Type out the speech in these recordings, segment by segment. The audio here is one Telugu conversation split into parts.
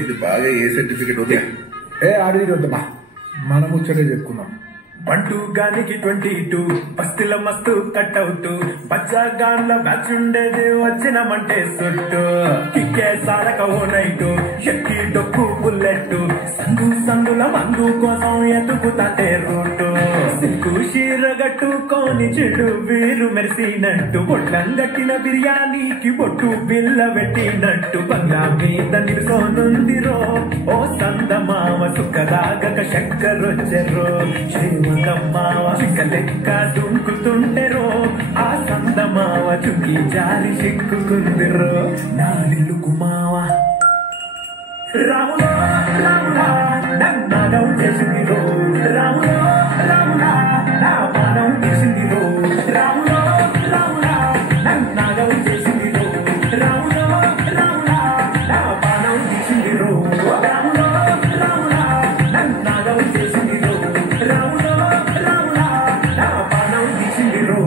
ఇది బాగా ఏ సర్టిఫికెట్ ఉంది? ఏ ఆడిది వద్దమ్మా, మనం ముచ్చటే చెప్పుకున్నాం. బంటూ గానికి 22 బస్తిల మస్తు కట్అవుట్ బచ్చాగాన్ల బ్యాచ్ ఉండేది వచ్చినమంటే సుట్టు కిక్కే సారక ఓ నైటు ఎక్కి డొక్కు బుల్లెట్ సందుల మందు కోసం ఎతుకుతాంటే రూటు సిక్కు షీరగట్టుకోని చెడు వీరు మెరిసినట్టు బొట్లం గట్టిన బిర్యానీకి బొట్టు బిల్ల పెట్టినట్టు బంగా మీద నిలుసోనుందిరో ఓ సందమామ సుఖదాగక శంకరొచ్చెరో శ్రీమంగమ్మావ చిక్కలెక్క దుంకుతుంటెరో ఆ సందమావ చుక్కి జారి చిక్కుకుందిరో నాలిల్లుకు మావ రాములో రాములా నన్నాగం చేసిందిరో రాములో రాములా నా మానం చేసిందిరో రాములో రాములా నన్నాగం చేసిందిరో రాములో రాములా నా మానం చేసిందిరో రాములో రాములా నన్నాగం చేసిందిరో రాములో రాములా నా మానం చేసిందిరో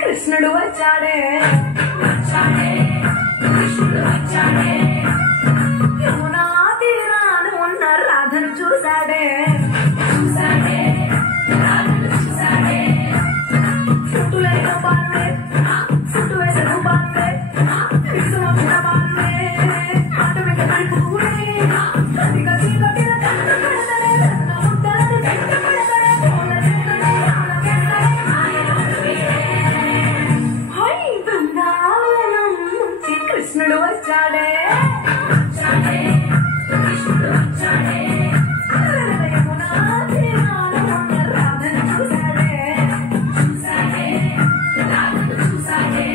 కృష్ణుడు వచ్చాడే కృష్ణుడు వచ్చాడే యమునా తీరాన ఉన్న రాధను చూశాడే రాధను చూశాడే చుట్టూలేక బాన్వే చుట్టూ వేసిన బాన్వే విసుమ వచ్చిన బాన్వే ఆటోమేటిక్ పడిపోలే కదిగా చీకటిన కన్న పడతలే కన్న ముద్దలని వెంట పడతలే కోన చెక్కడే ఆనకెక్కడే కృష్ణుడు వచ్చాడే కృష్ణుడు వచ్చాడే యమునా తీరాన ఉన్న రాధను చూశాడే రాధను చూశాడే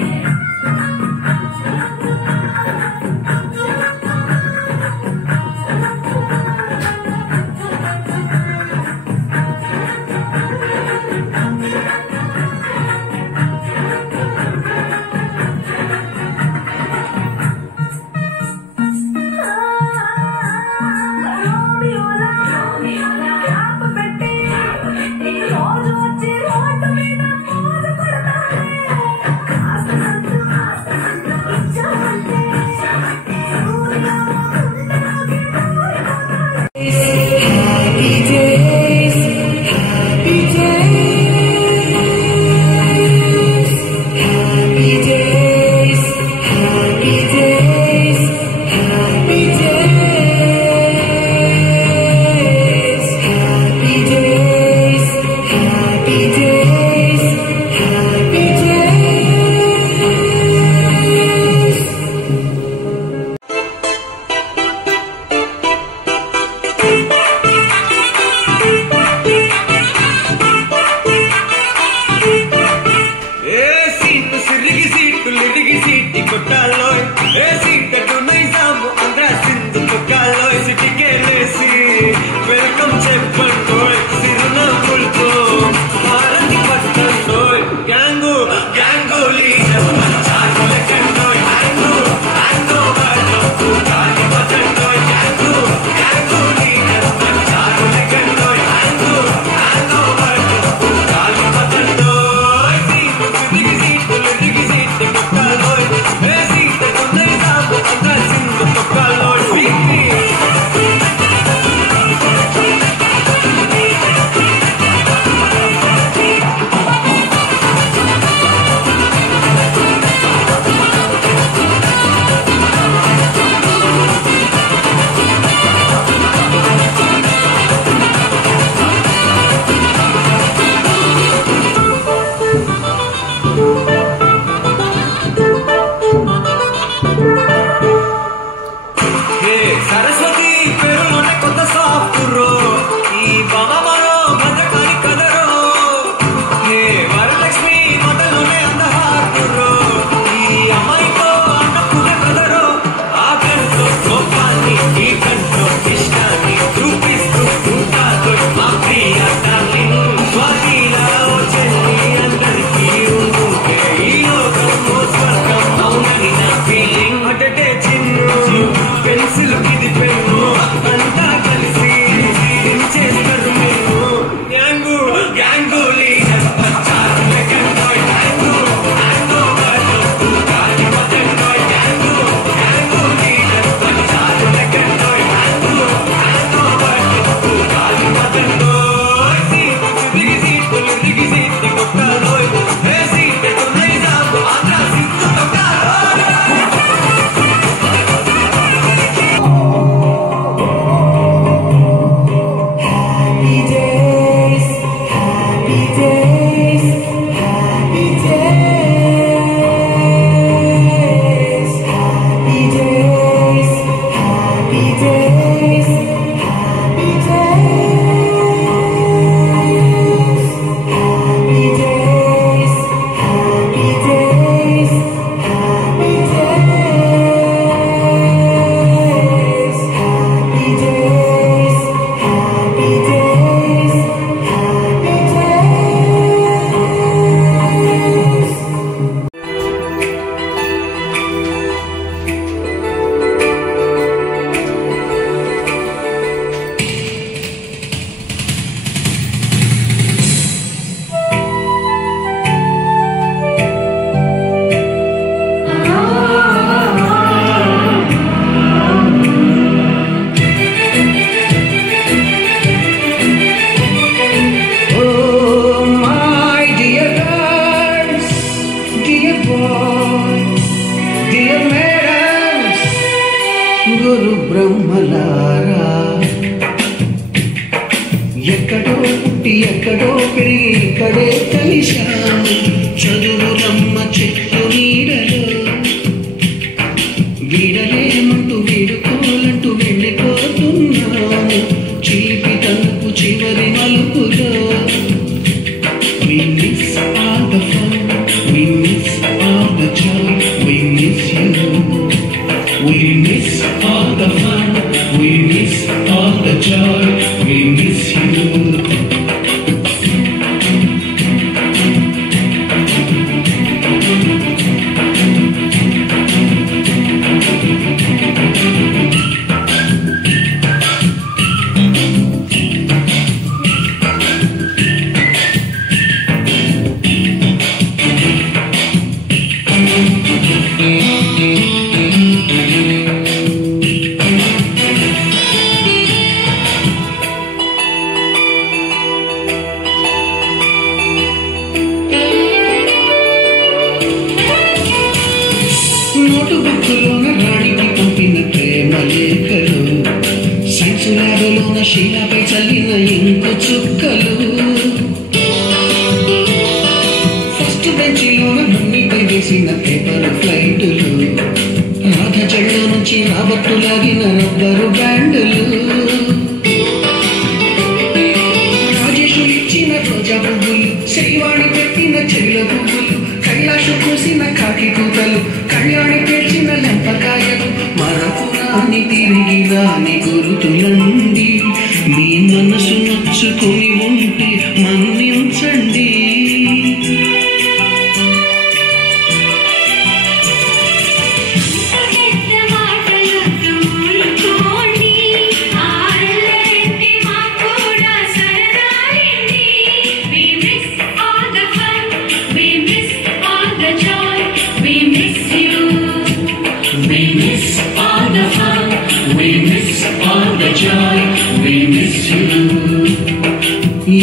తిరిగి సీటి కొట్టాలో ఏ సీకటు నైజాము ఆంధ్ర సింధు తొక్కాలో సిటీకే లేసి వెల్కమ్ చెప్పండో సిరునవ్వులతో హారతి పట్టండో గ్యాంగు గ్యాంగు లీడర్ పంచాలు లెక్కండో హ్యాంగు హ్యాంగు వాడు కాలి పట్టండో గ్యాంగు గ్యాంగు లీడర్ పంచాలు లెక్కండో హ్యాంగు హ్యాంగు వాడు కాలి పట్టండో తిరిగి సీటి కొట్టాలో ఏ సీకటు నైజాము ఆంధ్ర సింధు తొక్కాలో సరస్వతి పేరులోనే కొత్త సాఫ్టురో ఈ బామరో భద్రకాళి కదరో హే వరలక్ష్మి మొదలోనే అందహారురో ఈ అమ్మాయితో అన్నపూర్ణ కదరో ఆ కంట్లో కోపాన్ని ఈ కంట్లో ఇష్టాన్ని చూపిస్తూ ఉంటాతో మా ప్రియ డార్లింగ్ స్వాతిలా చెల్లి అందరికీ ఉంటుంటే ఈ లోకం స్వర్గం అవునని నా ఫీలింగ్ అటటే చిన్ను పెన్సిల్ కిది పెన్ను అంతా కలిసి చేస్తారు మేము గ్యాంగు గ్యాంగు లీడర్ పంచాలు లెక్కండో హ్యాంగు హ్యాంగు వాడు కాలి పట్టండో గ్యాంగు గ్యాంగు లీడర్ పంచాలు లెక్కండో హ్యాంగు హ్యాంగు వాడు కాలి పట్టండో తిరిగి సీటి కొట్టాలో ఏ సీటు నైజాము ఆంధ్ర సింధు తొక్కాలో గురు బ్రహ్మలారా ఎక్కడో పుట్టి ఎక్కడో పెరిగి ఇక్కడే కలిశాము చదువులమ్మ చెట్టు నీడలో వీడలేమంటూ వీడుకోలంటూ వెళ్ళిపోతున్నాము చిలిపి తలుపు చివరి మలుపులో We miss all the fun, we miss all the joy, we miss you. We miss all the fun, we miss all the joy, we miss you. నోటుబుక్కులోన రాణికి పంపిన ప్రేమ లేఖలు సైన్స్ ల్యాబ్లోన శీలాపై చల్లిన ఇంకు చుక్కలు ఫస్ట్ బెంచిలోన మమ్మీపై వేసిన పేపర్ ఫ్లైటులు రాధ చెళ్ళ నుంచి రాబట్టు లాగిన రబ్బరు బ్యాండులు రాజేషు ఇచ్చిన రోజా పువ్వులు శ్రీవాణి పెట్టిన చెల్ల పువ్వులు కైలాషు పూసిన కాకి కూతలు తిరిగి రాని గురుతులండి. మీ మనసు నచ్చుకొని ఉంటే మన్నించండి.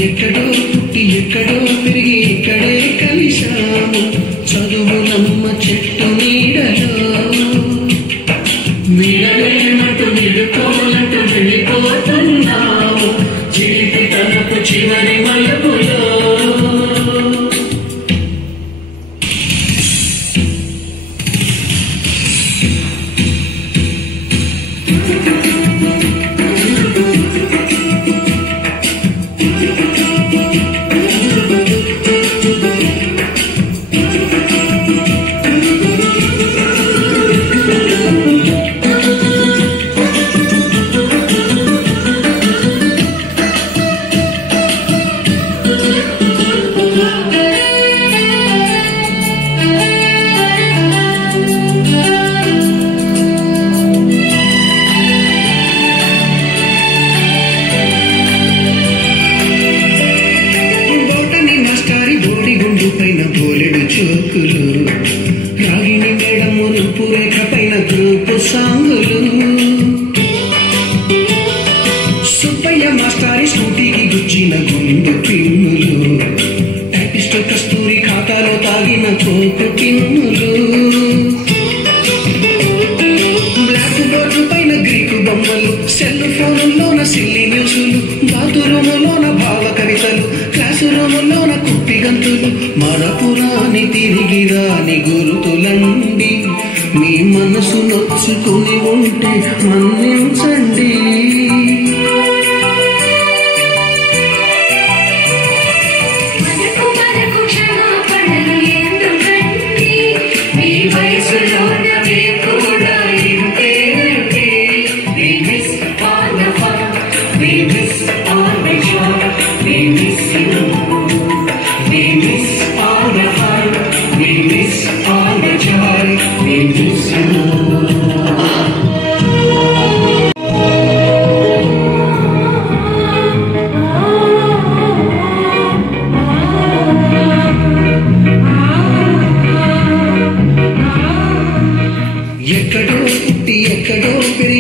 ఎక్కడో పుట్టి ఎక్కడో పెరిగి ఇక్కడే కలిశాము చదువులమ్మ చెట్టు నీడలో. వీడలేనట్టు విడుకోనట్టు వెళ్ళిపోతున్నాము చిలిపి తనకు చివరి మలుపులో. పైన బోలెడు చోకులు రాగిని మేడము రూపురేఖ పైన గ్రూపు సాంగులు. సుబ్బయ్య మాస్టారి స్కూటీకి గుచ్చిన గుండు పిన్నులు. టైపిస్ట్ కస్తూరి ఖాతాలో తాగిన కోకు కిన్నులు. బ్లాక్ బోర్డు పైన గ్రీకు బొమ్మలు. సెల్ ఫోనుల్లోన సిల్లి న్యూసులు. బాతురూములోన భావ కవితలు. క్లాసు రూములోన కుప్పి గంతులు. మరపురాని తిరిగి రాని గురుతులండి. మీ మనసు నొచ్చుకుని ఉంటే మన్నించండి. మీ వయసులో కూడా ఇంతేనండి. We miss all the fun, we miss all the joy, we miss you. We miss all the fun, we miss all the joy, we miss you. ఎక్కడో పుట్టి ఎక్కడో పెరిగి